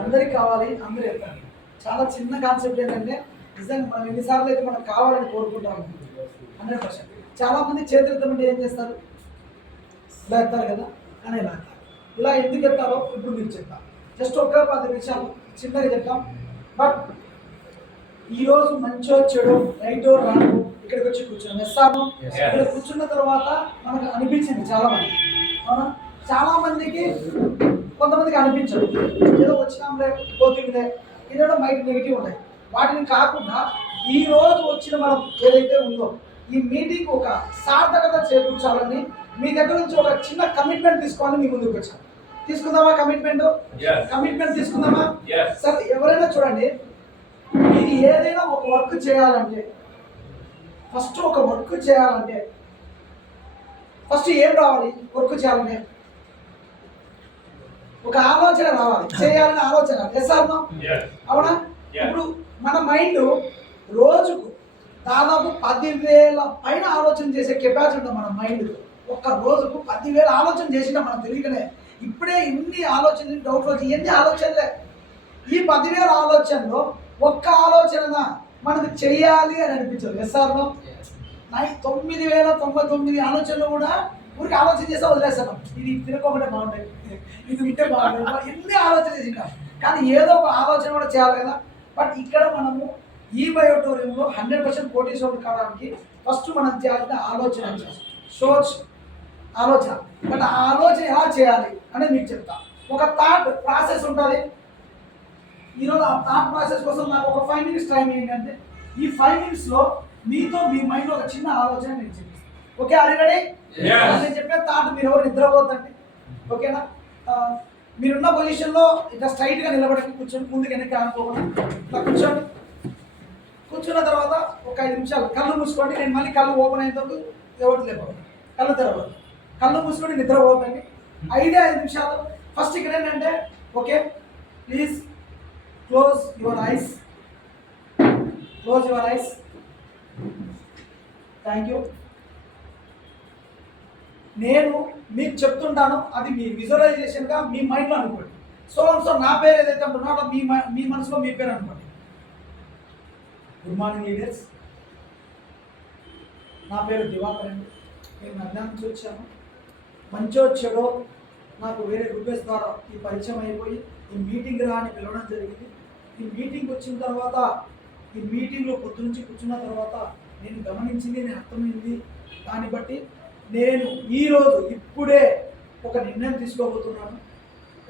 అందరికి కావాలి, అందరూ వెళ్తారు. చాలా చిన్న కాన్సెప్ట్ ఏంటంటే నిజంగా మనం ఎన్నిసార్లు అయితే మనకు కావాలని కోరుకుంటాము 100%. చాలా మంది చేతులతో ఉంటే ఏం చేస్తారు, ఇలా ఎత్తారు కదా, కానీ ఇలా ఎత్తారు. ఇలా ఎందుకు ఎత్తారో ఇప్పుడు మీకు చెప్తాం. జస్ట్ ఒక 10 నిమిషాలు చిన్నగా చెప్తాం. బట్ ఈరోజు మంచో చెడు రైటో రాను ఇక్కడికి వచ్చి కూర్చున్నాం. వేస్తాము. ఇక్కడ కూర్చున్న తర్వాత మనకు అనిపించింది చాలా మంది, అవునా? చాలా మందికి కొంతమందికి అనిపించదు, ఏదో వచ్చినాంలే పోతుందిలే, ఏదో మైండ్ నెగిటివ్ ఉన్నాయి. వాటిని కాకుండా ఈ రోజు వచ్చిన మనం ఏదైతే ఉందో ఈ మీటింగ్ ఒక సార్థకత చేకూర్చాలని మీ దగ్గర నుంచి ఒక చిన్న కమిట్మెంట్ తీసుకోవాలని మీ ముందుకు వచ్చాను. తీసుకుందామా కమిట్మెంట్ తీసుకుందామా? సార్ ఎవరైనా చూడండి, ఇది ఏదైనా ఒక వర్క్ చేయాలంటే ఫస్ట్ ఏం రావాలి? వర్క్ చేయాలంటే ఒక ఆలోచన రావాలి, చేయాలని ఆలోచన. అవునా? ఇప్పుడు మన మైండ్ రోజుకు దాదాపు 10,000 పైన ఆలోచన చేసే కెపాసిటీ ఉంది మన మైండ్. ఒక్క రోజుకు 10,000 ఆలోచన చేసినా మనం తెలియకనే ఇప్పుడే ఇన్ని ఆలోచనలు, డౌట్లు వచ్చి ఎన్ని ఆలోచనలే. ఈ 10,000 ఆలోచనలో ఒక్క ఆలోచన మనకు చెయ్యాలి అని అనిపించదు. ఎస్ఆర్లో 9,099 ఆలోచనలు కూడా ఊరికి ఆలోచన చేస్తే వదిలేస్తాను. ఇది తినకోకుండా బాగుంటాయి, ఇది ఉంటే బాగుంటుంది, ఎన్ని ఆలోచన చేసినాం. కానీ ఏదో ఒక ఆలోచన కూడా చేయాలి కదా. బట్ ఇక్కడ మనము ఈ బయోటోరియంలో 100% కోటీశ్వరుడు కావడానికి ఫస్ట్ మనం చేయాల్సిన ఆలోచన, సోచ్ ఆలోచన. బట్ ఆ ఆలోచన ఎలా చేయాలి అనేది మీకు చెప్తా. ఒక థాట్ ప్రాసెస్ ఉంటుంది. ఈరోజు ఆ థాట్ ప్రాసెస్ కోసం నాకు ఒక 5 minutes టైం ఏంటంటే ఈ 5 minutesలో మీతో మీ మైండ్ ఒక చిన్న ఆలోచన నేను చెప్పిస్తాను. ఓకే, ఆల్రెడీ నేను చెప్పే థాట్ మీరు ఎవరు నిద్రపోతండి, ఓకేనా? మీరున్న పొజిషన్లో ఇట్లా స్ట్రైట్గా నిలబడి కూర్చొని ముందుకు వెనక్కి అనుకోకుండా ఇట్లా కూర్చోండి. కూర్చున్న తర్వాత ఒక 5 నిమిషాలు కళ్ళు మూసుకోండి. నేను మళ్ళీ కళ్ళు ఓపెన్ అయినందుకు ఎవరు లేకపోతే కళ్ళు తెరవద్దు, కళ్ళు మూసుకొని నిద్రపోతండి. 5 నిమిషాలు. ఫస్ట్ ఇక్కడ ఏంటంటే okay, please close your eyes. Thank you. నేను మీకు చెప్తుంటాను, అది మీ విజువలైజేషన్గా మీ మైండ్లో అనుకోండి. సో నా పేరు ఏదైతే అంటున్నారో మీ మనసులో మీ పేరు అనుకోండి. గుడ్ మార్నింగ్ లీడర్స్, నా పేరు దివాకర్ అండి. నేను మధ్యాహ్నం నుంచి వచ్చాను. మంచో చెడో నాకు వేరే గ్రూపేస్ ద్వారా ఈ పరిచయం అయిపోయి ఈ మీటింగ్ అని పిలవడం జరిగింది. ఈ మీటింగ్ వచ్చిన తర్వాత, ఈ మీటింగ్లో పొద్దు నుంచి కూర్చున్న తర్వాత నేను గమనించింది, నేను అర్థమైంది. దాన్ని బట్టి నేను ఈరోజు ఇప్పుడే ఒక నిర్ణయం తీసుకోబోతున్నాను.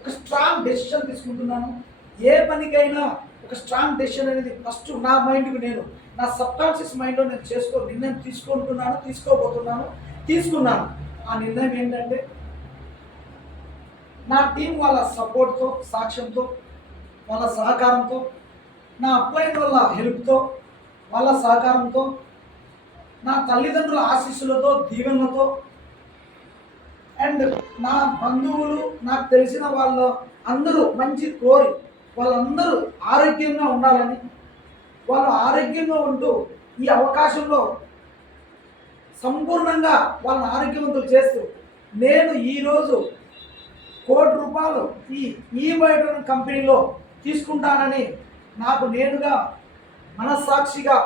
ఒక స్ట్రాంగ్ డెసిషన్ తీసుకుంటున్నాను. ఏ పనికైనా ఒక స్ట్రాంగ్ డెసిషన్ అనేది ఫస్ట్ నా మైండ్కి, నేను నా సబ్కాన్షియస్ మైండ్లో నేను నిర్ణయం తీసుకున్నాను. ఆ నిర్ణయం ఏంటంటే నా టీం వాళ్ళ సపోర్ట్తో, సాక్ష్యంతో, వాళ్ళ సహకారంతో, నా అప్లైన్ వాళ్ళ హెల్ప్తో, వాళ్ళ సహకారంతో, నా తల్లిదండ్రుల ఆశీస్సులతో, దీవెనలతో, అండ్ నా బంధువులు, నాకు తెలిసిన వాళ్ళు అందరూ మంచి కోరి వాళ్ళందరూ ఆరోగ్యంగా ఉండాలని, వాళ్ళు ఆరోగ్యంగా ఉంటూ ఈ అవకాశంలో సంపూర్ణంగా వాళ్ళని ఆరోగ్యవంతులు చేస్తూ నేను ఈరోజు ₹1,00,00,000 ఈ బయోటోరియం కంపెనీలో తీసుకుంటానని నాకు నేనుగా మనస్సాక్షిగా,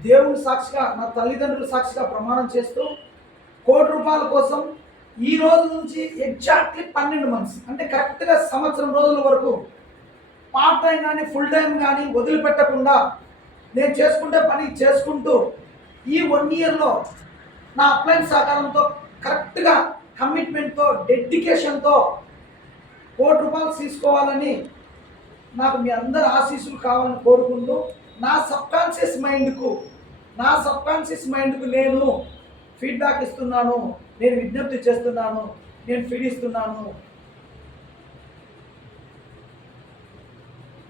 దేవుని సాక్షిగా, నా తల్లిదండ్రుల సాక్షిగా ప్రమాణం చేస్తూ ₹1,00,00,000 కోసం ఈ రోజు నుంచి ఎగ్జాక్ట్లీ 12 months అంటే కరెక్ట్గా సంవత్సరం రోజుల వరకు పార్ట్ టైం కానీ ఫుల్ టైం కానీ వదిలిపెట్టకుండా నేను చేసుకుంటే పని చేసుకుంటూ ఈ 1 yearలో నా అప్లైన్ సహకారంతో కరెక్ట్గా కమిట్మెంట్తో, డెడికేషన్తో ₹1,00,00,000 తీసుకోవాలని నాకు మీ అందరి ఆశీస్సులు కావాలని కోరుకుంటూ నా సబ్కాన్షియస్ మైండ్కు నేను ఫీడ్బ్యాక్ ఇస్తున్నాను, నేను విజ్ఞప్తి చేస్తున్నాను, నేను ఫీడ్ ఇస్తున్నాను.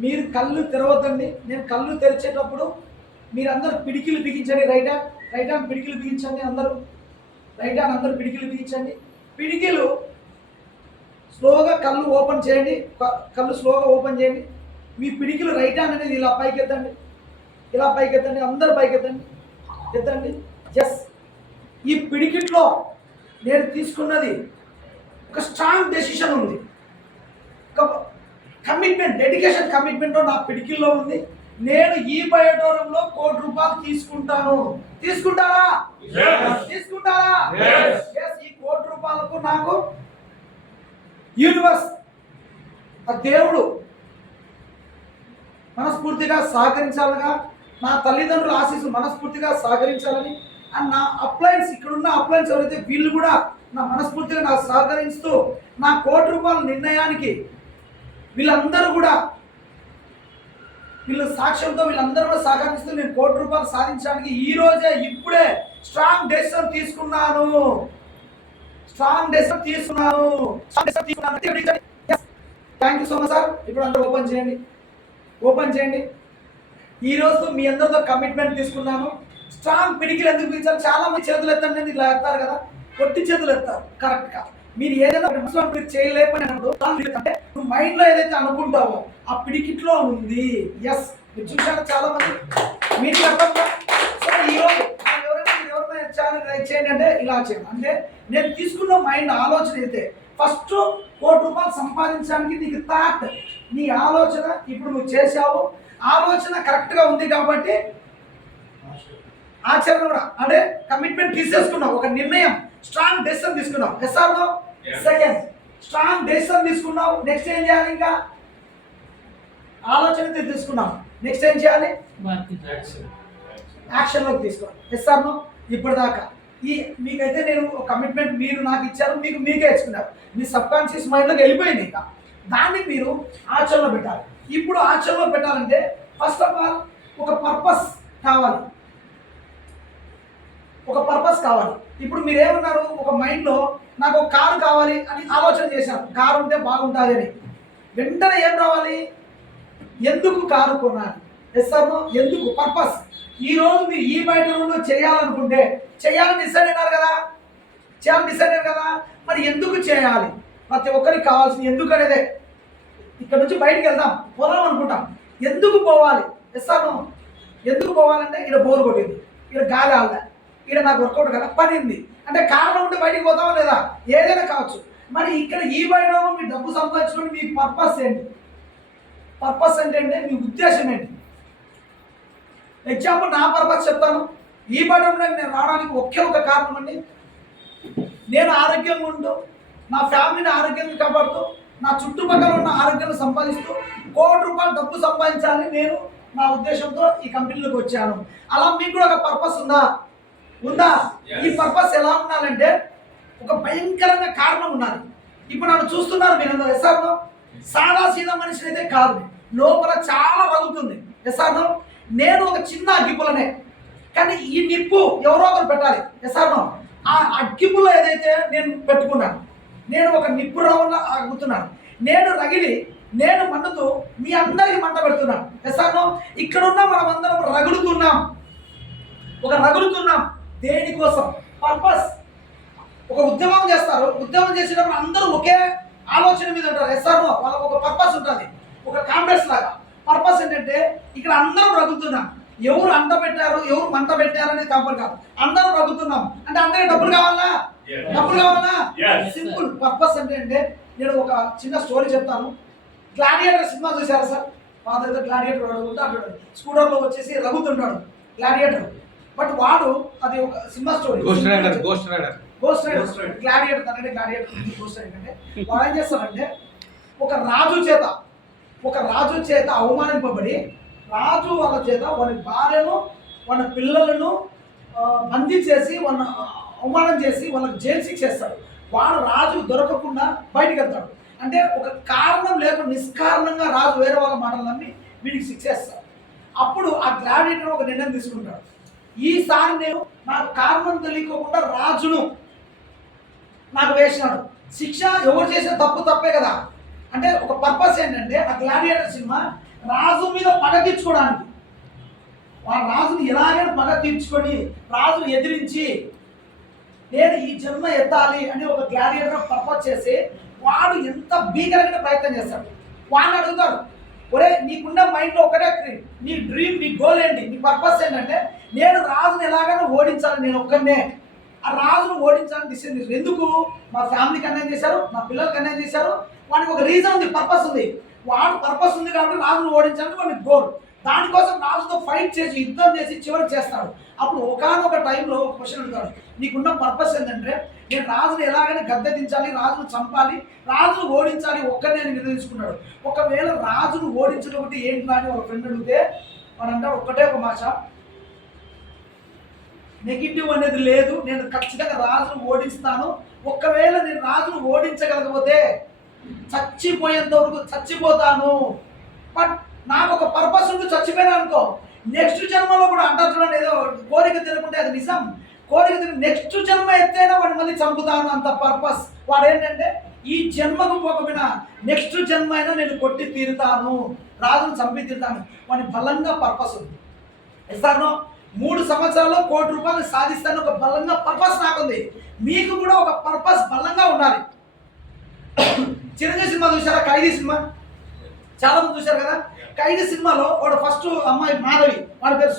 మీరు కళ్ళు తెరవద్దండి. నేను కళ్ళు తెరిచేటప్పుడు మీరందరూ పిడికిలు బిగించండి. రైట్ హ్యాండ్ పిడికిలు బిగించండి. అందరూ పిడికిలు బిగించండి. పిడికిలు స్లోగా కళ్ళు ఓపెన్ చేయండి. మీ పిడికిలు రైట్ హ్యాండ్ అనేది ఇలా పైకి ఎత్తండి. అందరూ పైకి ఎత్తండి. ఎస్, ఈ పిడికిట్లో నేను తీసుకున్నది ఒక స్ట్రాంగ్ డెసిషన్ ఉంది, ఒక కమిట్మెంట్, డెడికేషన్, కమిట్మెంట్ నా పిడికిల్లో ఉంది. నేను ఈ బయోటోరంలో ₹1,00,00,000 తీసుకుంటాను. తీసుకుంటారా? తీసుకుంటారా? ఈ ₹1,00,00,000 నాకు యూనివర్స్, ఆ దేవుడు మనస్ఫూర్తిగా సహకరించాలిగా, నా తల్లిదండ్రుల ఆశీస్సులు మనస్ఫూర్తిగా సహకరించాలని, అండ్ నా అప్లయన్స్, ఇక్కడున్న అప్లయన్స్ ఎవరైతే వీళ్ళు కూడా నా మనస్ఫూర్తిగా నాకు సహకరిస్తూ నా ₹1,00,00,000 నిర్ణయానికి వీళ్ళందరూ కూడా వీళ్ళ సాక్ష్యంతో వీళ్ళందరూ కూడా సహకరిస్తూ నేను ₹1,00,00,000 సాధించడానికి ఈ రోజే ఇప్పుడే స్ట్రాంగ్ డెసిషన్ తీసుకున్నాను. Thank you so much sir. ఇప్పుడు అందరూ ఓపెన్ చేయండి. ఈ రోజు మీ అందరితో కమిట్మెంట్ తీసుకున్నాను. స్ట్రాంగ్ పిడికిలు ఎందుకు పిలిచారు? చాలా మంది చేతులు ఎత్తండి, ఇలా ఎత్తారు కదా, కొట్టి చేతులు ఎత్తారు. కరెక్ట్గా మీరు ఏదైనా చేయలేకపోయినప్పుడు అంటే నువ్వు మైండ్లో ఏదైతే అనుకుంటావో ఆ పిడికిట్లో ఉంది. ఎస్, మీరు చూసారు చాలా మంది. మీరు చెప్పండి సార్, ఈరోజు ఎవరైనా ఛాలెంజ్ చేయండి అంటే ఇలా చేయండి. అంటే నేను తీసుకున్న మైండ్ ఆలోచన అయితే ఫస్ట్ ₹1,00,00,000 సంపాదించడానికి నీకు థాట్, నీ ఆలోచన ఇప్పుడు నువ్వు చేసావు, ఆలోచన కరెక్ట్గా ఉంది కాబట్టి ఆచరణ కూడా అంటే కమిట్మెంట్ తీసేసుకున్నావు, ఒక నిర్ణయం, స్ట్రాంగ్ డెసిషన్ తీసుకున్నావు. Yes or no? Second, strong decision తీసుకున్నావు. నెక్స్ట్ ఏం చేయాలి? ఇంకా ఆలోచన తీసుకున్నావు. నెక్స్ట్ ఏం చేయాలి? యాక్షన్లోకి తీసుకోవాలి. Yes or no? ఇప్పటిదాకా మీకైతే నేను కమిట్మెంట్ మీరు నాకు ఇచ్చారు, మీకే ఇచ్చుకున్నారు. మీ సబ్ కాన్షియస్ మైండ్లోకి వెళ్ళిపోయింది. ఇంకా దాన్ని మీరు ఆచరణలో పెట్టాలి. ఇప్పుడు ఆచరణలో పెట్టాలంటే ఫస్ట్ ఆఫ్ ఆల్ ఒక పర్పస్ కావాలి. ఇప్పుడు మీరు ఏమన్నారు? ఒక మైండ్లో నాకు ఒక కారు కావాలి అని ఆలోచన చేశారు, కారు ఉంటే బాగుంటుంది అని. వెంటనే ఏం రావాలి? ఎందుకు కారు కొనాలి? Yes or no? ఎందుకు? పర్పస్. ఈరోజు మీరు ఈ బయట రూమ్లో చేయాలనుకుంటే చేయాలని డిసైడ్ అయినారు కదా, మరి ఎందుకు చేయాలి? ప్రతి ఒక్కరికి కావాల్సింది ఎందుకు అనేదే. ఇక్కడ నుంచి బయటికి వెళ్దాం, పోదాం అనుకుంటాం. ఎందుకు పోవాలి? Yes or no? ఎందుకు పోవాలంటే ఇక్కడ బోర్ కొట్టింది, ఇక్కడ గాలి ఆడలే, ఇక్కడ నాకు వర్కౌట్ కదా, పనింది అంటే కారణం ఉంటే బయటికి పోతామా లేదా? ఏదైనా కావచ్చు. మరి ఇక్కడ ఈ బయట మీ డబ్బు సంపాదించుకోండి. మీ పర్పస్ ఏంటి? పర్పస్ ఏంటంటే మీ ఉద్దేశం ఏంటి? ఎగ్జాంపుల్ నా పర్పస్ చెప్తాను. ఈ బయటంలో నేను రావడానికి ఒకే ఒక కారణం అండి. నేను ఆరోగ్యంగా ఉంటూ, నా ఫ్యామిలీని ఆరోగ్యంగా కాపాడుతూ, నా చుట్టుపక్కల ఉన్న ఆరోగ్యాన్ని సంపాదిస్తూ ₹1,00,00,000 డబ్బు సంపాదించాలని నేను నా ఉద్దేశంతో ఈ కంపెనీలోకి వచ్చాను. అలా మీకు కూడా ఒక పర్పస్ ఉందా? ఈ పర్పస్ ఎలా ఉండాలంటే ఒక భయంకరంగా కారణం ఉన్నది. ఇప్పుడు నన్ను చూస్తున్నారు మీరు. Yes or no? సాదా సీదా మనిషిని అయితే కాదు, లోపల చాలా రగుతుంది. Yes or no? నేను ఒక చిన్న అగ్గిపుల్లనే, కానీ ఈ నిప్పు ఎవరో ఒకరు పెట్టాలి. Yes or no? ఆ అగ్గిపుల్ల ఏదైతే నేను పెట్టుకున్నాను, నేను ఒక నిప్పు రవ్వలా అగ్గుతున్నాను. నేను రగిలి, నేను మండుతూ మీ అందరికీ మంట పెడుతున్నాను. Yes or no? ఇక్కడున్న మనమందరం రగులుతున్నాం. దేనికోసం? పర్పస్. ఒక ఉద్యమం చేస్తారు, ఉద్యమం చేసేటప్పుడు అందరూ ఒకే ఆలోచన మీద ఉంటారు. Yes or no? వాళ్ళకు ఒక పర్పస్ ఉంటుంది, ఒక కాంప్లెక్స్ లాగా. పర్పస్ ఏంటంటే ఇక్కడ అందరం రగులుతున్నాం. ఎవరు అంట పెట్టారు, ఎవరు మంట పెట్టారు అనేది కాంపర్ కాదు, అందరం రగులుతున్నాం. అంటే అందరికి డబ్బులు కావాలా? సింపుల్. పర్పస్ అంటే నేను ఒక చిన్న స్టోరీ చెప్తాను. గ్లాడియేటర్ సినిమా చూసారా సార్? ఫాదర్ ఏదో గ్లాడియేటర్ ఉంటాడు, స్కూటర్లో వచ్చేసి రగుతుంటాడు గ్లాడియేటర్. బట్ వాడు అది ఒక cinema story, Ghost Rider. Gladiator అంటే గోస్ట్ రైడర్ అంటే వాడు ఏం చేస్తాడంటే ఒక రాజు చేత అవమానింపబడి, రాజు వాళ్ళ చేత వాడి భార్యను వాళ్ళ పిల్లలను బంధించేసి వాళ్ళ అవమానం చేసి వాళ్ళకి జైలు శిక్ష చేస్తాడు. వాడు రాజు దొరకకుండా బయటికి వెళ్తాడు. అంటే ఒక కారణం లేకుండా నిష్కారణంగా రాజు వేరే వాళ్ళ మాటలు నమ్మి వీడికి శిక్ష చేస్తాడు. అప్పుడు ఆ గ్లాడియేటర్ ఒక నిర్ణయం తీసుకుంటాడు. ఈసారి నేను నాకు కారణం తెలియకోకుండా రాజును నాకు వేసినాడు. శిక్ష ఎవరు చేసిన తప్పే కదా. అంటే ఒక పర్పస్ ఏంటంటే ఆ గ్లాడియేటర్ సినిమా రాజు మీద పగ తీర్చుకోవడానికి, ఆ రాజుని ఎలాగైనా పగ తీర్చుకొని రాజును ఎదిరించి నేను ఈ జన్మ ఎత్తాలి అని ఒక గ్లాడియేటర్ పర్పస్ చేసి వాడు ఎంత భీకరమైన ప్రయత్నం చేస్తాడు. వాడిని అడుగుతాడు, ఒరే నీకున్న మైండ్లో ఒకటే నీ డ్రీమ్, నీ గోల్ ఏంటి, నీ పర్పస్ ఏంటంటే నేను రాజుని ఎలాగైనా ఓడించాలి, నేను ఒక్కనే ఆ రాజును ఓడించాలని డిసిషన్ తీసుకు. ఎందుకు? మా ఫ్యామిలీకి అన్యాయం చేశారు, నా పిల్లలకి అన్యాయం చేశారు. వానికి ఒక రీజన్ ఉంది, పర్పస్ ఉంది. వాడు పర్పస్ ఉంది కాబట్టి రాజును ఓడించాలని వాడికి గోల్. దానికోసం రాజుతో ఫైట్ చేసి యుద్ధం చేసి చివరికి చేస్తాడు. అప్పుడు ఒకనొక టైంలో ఒక క్వశ్చన్ అడుగుతాడు, నీకున్న పర్పస్ ఏంటంటే నేను రాజుని ఎలాగైనా గద్దె దించాలి, రాజును చంపాలి, రాజును ఓడించాలి ఒక్కరిని నేను నిర్ణయించుకున్నాడు. ఒకవేళ రాజును ఓడించడం ఒకటి ఏంటి అని ఒక ఫ్రెండ్ అడిగితే వాడు అంటాడు ఒక్కటే ఒక మాట, నెగిటివ్ అనేది లేదు, నేను ఖచ్చితంగా రాజును ఓడిస్తాను. ఒకవేళ నేను రాజును ఓడించగలకపోతే చచ్చిపోయేంత వరకు చచ్చిపోతాను. బట్ నాకు ఒక పర్పస్ ఉండి చచ్చిపోయినా అనుకో, నెక్స్ట్ జన్మలో కూడా అంటారు చూడండి, ఏదో కోరిక తినకుంటే అది నిజం, కోరిక తిన నెక్స్ట్ జన్మ ఎత్తైనా వాడిని మళ్ళీ చంపుతాను అంత పర్పస్. వాడు ఏంటంటే ఈ జన్మకు పోకపోయినా నెక్స్ట్ జన్మ అయినా నేను కొట్టి తీరుతాను, రాజును చంపి తీరుతాను. వాడి బలంగా పర్పస్ ఉంది. ఇస్తాను 3 సంవత్సరాల్లో ₹1 కోటి సాధిస్తాను, ఒక బలంగా పర్పస్ నాకుంది. మీకు కూడా ఒక పర్పస్ బలంగా ఉండాలి. చిరంజీవి సినిమా చూసారా, ఖైదీ సినిమా చాలా మంది చూశారు కదా. ఖైదీ సినిమాలో వాడు ఫస్ట్ అమ్మాయి మాధవి, వాడి పేరు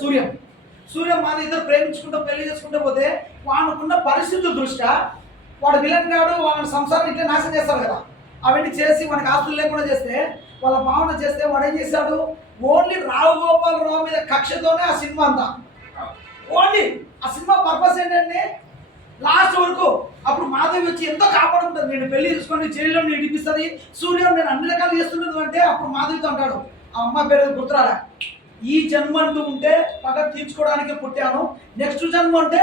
సూర్య మాధవి, ఇద్దరు ప్రేమించుకుంటూ పెళ్లి చేసుకుంటూ పోతే వాడుకున్న పరిస్థితుల దృష్ట్యా వాడు విలన్ గాడు వాళ్ళ సంసారం ఇట్లా నాశనం చేస్తారు కదా. అవన్నీ చేసి మనకు ఆస్తులు లేకుండా చేస్తే, వాళ్ళ భావన చేస్తే వాడు ఏం చేశాడు, ఓన్లీ రావు గోపాలరావు మీద కక్షతోనే ఆ సినిమా అంతా. ఓన్లీ ఆ సినిమా పర్పస్ ఏంటంటే లాస్ట్ వరకు అప్పుడు మాధవి వచ్చి ఎంతో కాపాడుకుంటుంది, నేను పెళ్లి చేసుకొని జైల్లో ఇడిపిస్తుంది, సూర్యం నేను అన్ని రకాలు చేస్తున్నది అంటే అప్పుడు మాధవితో అంటాడు, ఆ అమ్మాయి పేరు గుర్తురాలే, ఈ జన్మ అంటూ ఉంటే పగ తీర్చుకోవడానికి పుట్టాను, నెక్స్ట్ జన్మ అంటే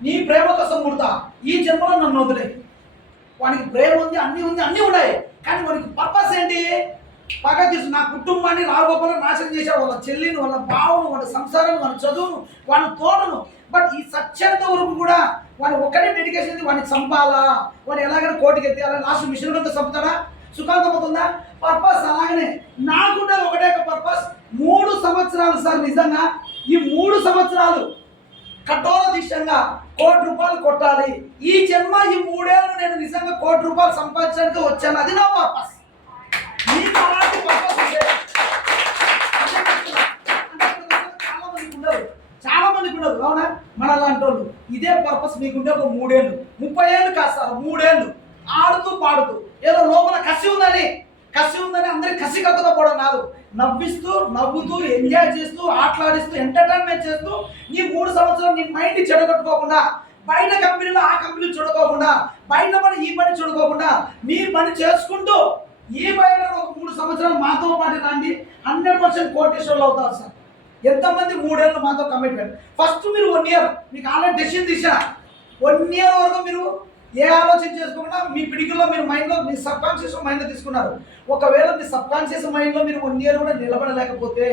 నీ ప్రేమ కోసం పుడతా, ఈ జన్మలో నన్ను వదిలే. వానికి ప్రేమ ఉంది, అన్నీ ఉన్నాయి, కానీ వానికి పర్పస్ ఏంటి, పగ తీసు నా కుటుంబాన్ని రాఘోపాలను నాశనం చేశాడు, వాళ్ళ చెల్లిని, వాళ్ళ బావను, వాళ్ళ సంసారం, వాళ్ళ చదువును, వాళ్ళ తోటను. బట్ ఈ సత్యంత వరకు కూడా వాడు ఒక్కడే డెడికేషన్, వాడిని చంపాలా, వాడు ఎలాగైనా కోర్టుకి ఎత్తి అలా లాస్ట్ మిషన్ అంతా చంపుతాడా, సుఖాంతం అవుతుందా. పర్పస్ అలాగనే నాకున్నది ఒకటే ఒక పర్పస్. 3 సంవత్సరాలు సార్, నిజంగా ఈ 3 సంవత్సరాలు కఠోర దిశంగా ₹1 కోటి కొట్టాలి. ఈ జన్మ ఈ 3 ఏళ్ళు నేను నిజంగా ₹1 కోటి సంపాదించడానికి వచ్చాను, అది నా పర్పస్. మీకు అలాంటి పర్పస్ చాలా మందికి ఉండదు అవునా, మన అలాంటి వాళ్ళు. ఇదే పర్పస్ మీకుంటే ఒక 3 ఏళ్ళు 30 ఏళ్ళు కాస్తారు, 3 ఏళ్ళు ఆడుతూ పాడుతూ, ఏదో లోపల కసి ఉందని అందరికి కసి కక్కుతో పోవడం కాదు, నవ్విస్తూ నవ్వుతూ ఎంజాయ్ చేస్తూ ఆటలాడిస్తూ ఎంటర్టైన్మెంట్ చేస్తూ ఈ 3 సంవత్సరాలు నీ మైండ్ చెడగొట్టుకోకుండా, బయట కంపెనీలో ఆ కంపెనీ చూడుకోకుండా, బయట పని ఈ పని చూడుకోకుండా మీ పని చేసుకుంటూ ఈ బయట ఒక 3 సంవత్సరాలు మాతో పాటు రండి, 100% కోటీశ్వరులు అవుతారు సార్. ఎంతమంది 3 ఏళ్ళు మాతో కమిట్మెంట్. ఫస్ట్ మీరు 1 ఇయర్ మీకు ఆల్రెడీ డెసిషన్ తీసా, 1 ఇయర్ వరకు మీరు ఏ ఆలోచన చేసుకోకుండా మీ పిడికిలో మీరు మైండ్లో, మీ సబ్ కాన్షియస్ మైండ్లో తీసుకున్నారు. ఒకవేళ మీ సబ్ కాన్షియస్ మైండ్లో మీరు 1 ఇయర్ కూడా నిలబడలేకపోతే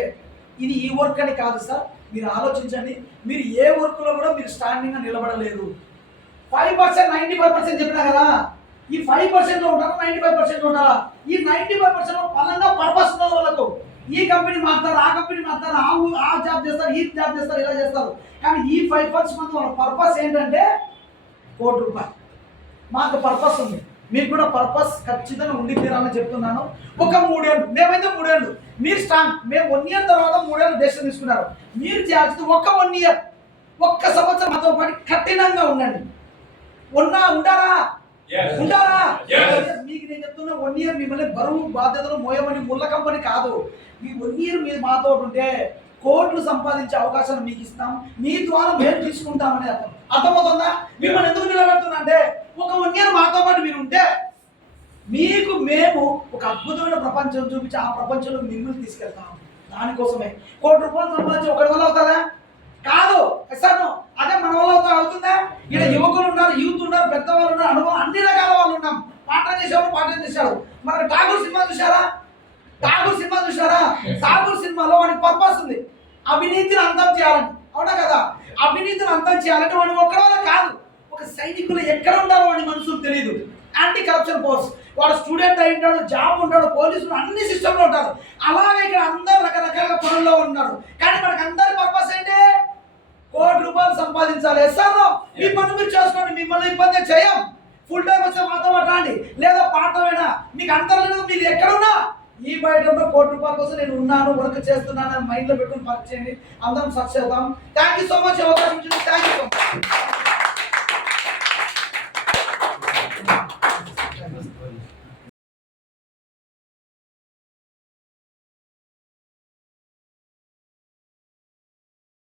ఇది ఈ వర్క్ అని కాదు సార్. మీరు ఆలోచించండి, మీరు ఏ వర్క్లో కూడా మీరు స్టాండింగ్గా నిలబడలేదు. 5% 95% చెప్పినా కదా, ఈ 5%లో ఉంటారా 95% ఉంటారా, ఈ 95%లో బలంగా పర్పస్ ఉన్న వాళ్ళకు ఈ కంపెనీ మారుతారు, ఆ కంపెనీ మారుతారు, ఆ జాబ్ చేస్తారు, ఈ జాబ్ చేస్తారు, ఇలా చేస్తారు. కానీ ఈ 5% వాళ్ళ పర్పస్ ఏంటంటే ₹1 కోటి. మాకు పర్పస్ ఉంది, మీకు కూడా పర్పస్ ఖచ్చితంగా ఉండి తీరాలని చెప్తున్నాను. ఒక 3 ఏళ్ళు, మేమైతే 3 ఏళ్ళు, మీరు స్ట్రాంగ్. మేము 1 ఇయర్ తర్వాత 3 ఏళ్ళు డెసిషన్ తీసుకున్నారు. మీరు చేయాల్సింది ఒక 1 ఇయర్, 1 సంవత్సరం మాతో పాటు కఠినంగా ఉండండి. ఉంటారా? మీకు నేను చెప్తున్నా, 1 ఇయర్ మిమ్మల్ని బరువు బాధ్యతలు మోయమని ముళ్ళ కంపెనీ కాదు. ఈ 1 ఇయర్ మీరు మాతో ఉంటే కోట్లు సంపాదించే అవకాశాలు మీకు ఇస్తాం, మీ ద్వారా మేము తీసుకుంటామని అర్థమవుతుందా. మిమ్మల్ని ఎందుకు నిలబెడుతున్నా అంటే ఒక 1 ఇయర్ మాతో పాటు మీరు ఉంటే మీకు మేము ఒక అద్భుతమైన ప్రపంచం చూపించి ఆ ప్రపంచంలో మిమ్మల్ని తీసుకెళ్తాం. దానికోసమే ₹1 కోటి సంపాదించి ఒకటి వల్ల అవుతుందా, కాదు సార్. అదే మన వల్ల అవుతుందా. ఇక్కడ యువకులు ఉన్నారు, యూత్ ఉన్నారు, పెద్దవాళ్ళు ఉన్నారు, అనుభవం అన్ని రకాల వాళ్ళు ఉన్నాం. పాఠం చేశాడు. మన ఠాగూర్ సినిమా చూసారా, ఠాగూర్ సినిమాలో వాడికి పర్పస్ ఉంది, అవినీతిని అంతం చేయాలని. అవునా కదా, అవినీతిని అంతం చేయాలంటే వాడు ఒక్కడి వల్ల కాదు, ఒక సైనికులు ఎక్కడ ఉండాలో వాడి మనసుకు తెలియదు. యాంటీ కరప్షన్ ఫోర్స్, వాడు స్టూడెంట్ అయి ఉంటాడు, జాబ్ ఉంటాడు, పోలీసులు అన్ని సిస్టంలో ఉంటారు. అలాగే ఇక్కడ అందరు రకరకాల పనుల్లో ఉన్నాడు. కానీ మనకు అందరి పర్పస్ ఏంటి, ₹1 కోటి సంపాదించాలి. ఎస్ఆర్ఓ మీ పని మీరు చేసుకోండి, మిమ్మల్ని ఇబ్బంది చేయం. ఫుల్ టైం వచ్చే మాతో రండి, లేదా పార్ట్ టైం అయినా మీకు అంతర్లేదు. మీరు ఎక్కడున్నా ఈ బయటలో ₹1 కోటి కోసం నేను ఉన్నాను, వర్క్ చేస్తున్నాను అని మైండ్లో పెట్టుకుని వర్క్ చేయండి. అందరం సక్సెస్ అవుతాం. థ్యాంక్ యూ సో మచ్ అవకాశం ఇచ్చింది. Thank you so much.